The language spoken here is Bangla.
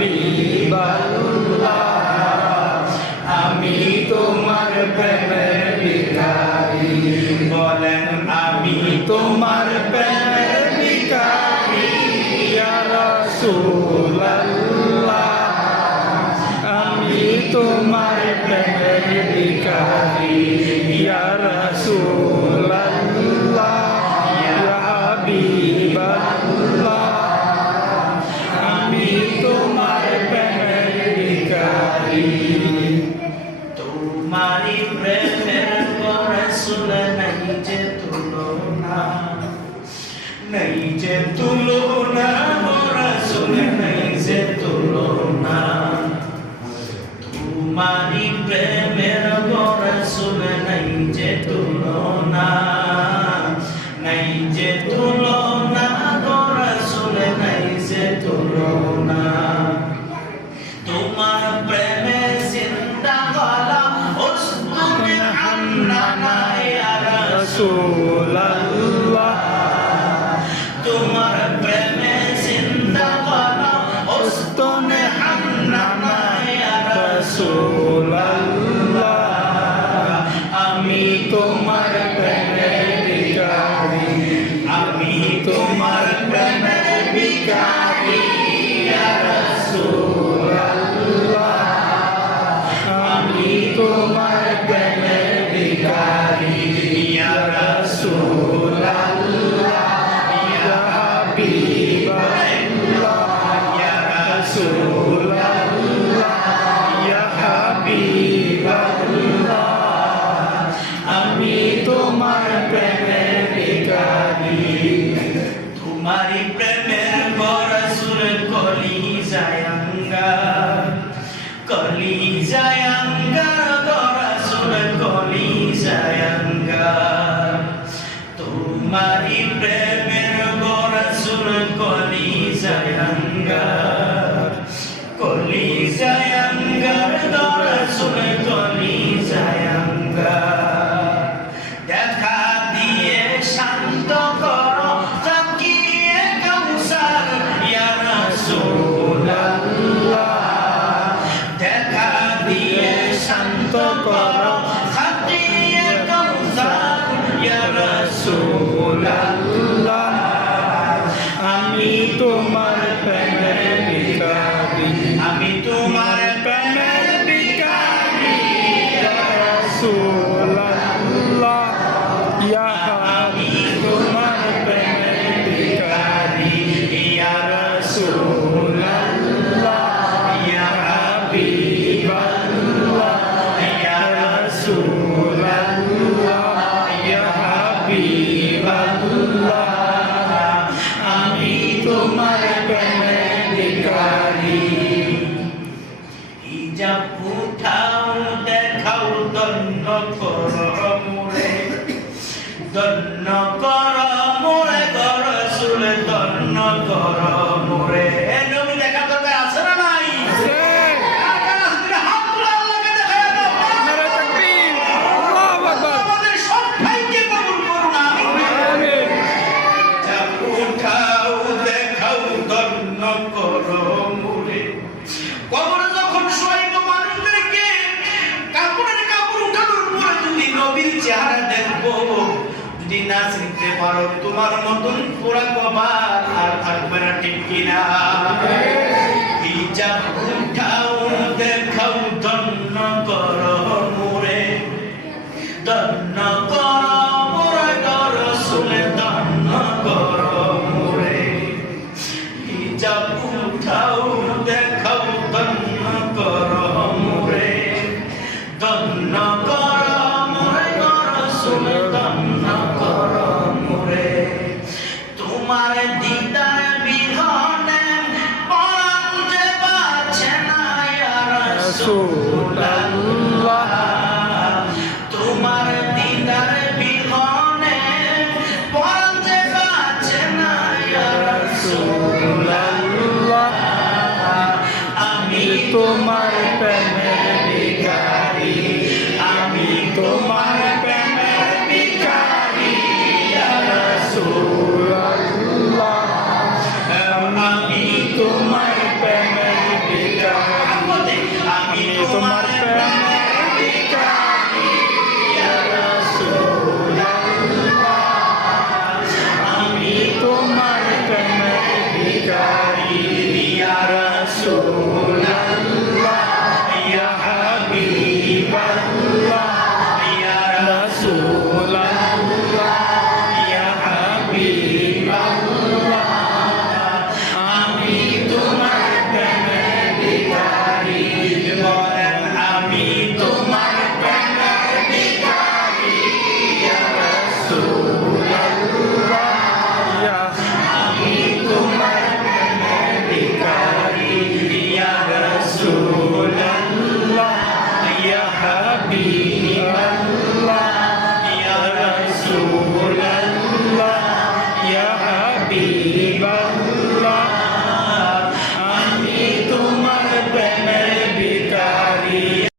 হাবিবাল্লাহ আমি তোমার প্রেমের ভিখারি বলেন আমি তোমার প্রেমের ভিখারি ইয়া রাসূলুল্লাহ আমি তোমার প্রেমের ভিখারি ইয়া রাসূলুল্লাহ ইয়া হাবিবাল্লাহ আমি তোমার প্রেমের ভিখারি তোমারি প্রেমের রাসূল নাই যে তুলনা নাই যে তুলনা রাসূল নাই যে তুলনা তোমারি প্রেমের রাসূল নাই যে তুলনা নাই যে তুলনা রাসূল নাই যে তুলনা তোমার প্রেমে জিন্দা গলা উস্তুনে হান্নানা ইয়া রাসূলুল্লাহ তোমার প্রেমে জিন্দা গলা উস্তুনে হান্নানা ইয়া রাসূলুল্লাহ আমি তোমার প্রেমের ভিখারি আমি তোমার প্রেমের ভিখারি ইয়া রাসূলুল্লাহ আমি তোমার প্রেমের ভিখারি ইয়া রাসূলুল্লাহ ইয়া হাবিবাল্লাহ ইয়া রাসূলুল্লাহ ইয়া হাবিবাল্লাহ আমি তোমার প্রেমের ভিখারি তোমারি প্রেমের রাসূল কলিজায় আঙ্গার কলিজায় আঙ্গার রাসূল কলিজায় আঙ্গার তোমারি প্রেমের রাসূল কলিজায় আঙ্গার কলিজায় আঙ্গার রাসূল কলিজায় আঙ্গার দেখা দিয়ে শান্ত করো তাকিয়ে কাউসার ইয়া রাসূলুল্লাহ দেখা দিয়ে শান্ত করো তাকিয়ে কাউসার ইয়া রাসূলুল্লাহ আমি তোমার প্রেমের ভিখারি আমি তোমার প্রেমের ভিখারি ইয়া রাসূলুল্লাহ ইয়া আমি তোমার প্রেমের ভিখারি ইয়া রাসূলুল্লাহ ইয়া হাবিবাল্লাহ ইয়া রাসূলুল্লাহ ইয়া হাবিবাল্লাহ আমি তোমার প্রেমের ভিখারি হিজাব উঠাও দেখাও দন্ন করো মোরে দন্ন করো মোরে রাসূল দন্ন করো মোরে এ নবী দেখা দরকার আছে না নাই হাত তুলে আল্লাহকে দেখায় দাও নারে তাকবীর আল্লাহু আকবার আমাদের সব ভাইকে কবুল করুন আমিন আমিন হিজাব উঠাও দেখাও দন্ন করো মোরে কবরে যখন শোয়াইব মানুষদেরকে কাপড়ের কাপড় উঠানোর পরে যদি নবীর চেহারা দেখবো যদি না চিনতে পারো তোমার মতন পুরা কবার আর থাকবে না ঠিক কিনা হিজাব উঠাও দেখাও ধন্য করো মোরে ধন্য করো মোরে রাসূলে ধন্য করো মোরে হিজাব উঠাও দেখাও ধন্য করো মোরে ধন্য করো মোরে রাসূলে ধন্য করো মোরে তোমার দিদার বিহনে পরাণ যে বাঁচে না ইয়া রাসূলুল্লাহ তোমার দিদার বিহনে পরাণ যে বাঁচে না ইয়া রাসূলুল্লাহ আমি তোমার প্রেমের ভিখারি আমি তোমার প্রেমের ভিখারি ইয়া রাসূলুল্লাহ আমি তোমার প্রেমের Rasulullah, Ya Habiballah, Ya Rasulullah, Ya Habiballah, আমি তোমার প্রেমের ভিখারি, বলেন আমি তোমার প্রেমের ভিখারি, ইয়া রাসূলুল্লাহ, ইয়া আমি তোমার প্রেমের ভিখারি, ইয়া রাসূলুল্লাহ, ইয়া হাবিবাল্লাহ।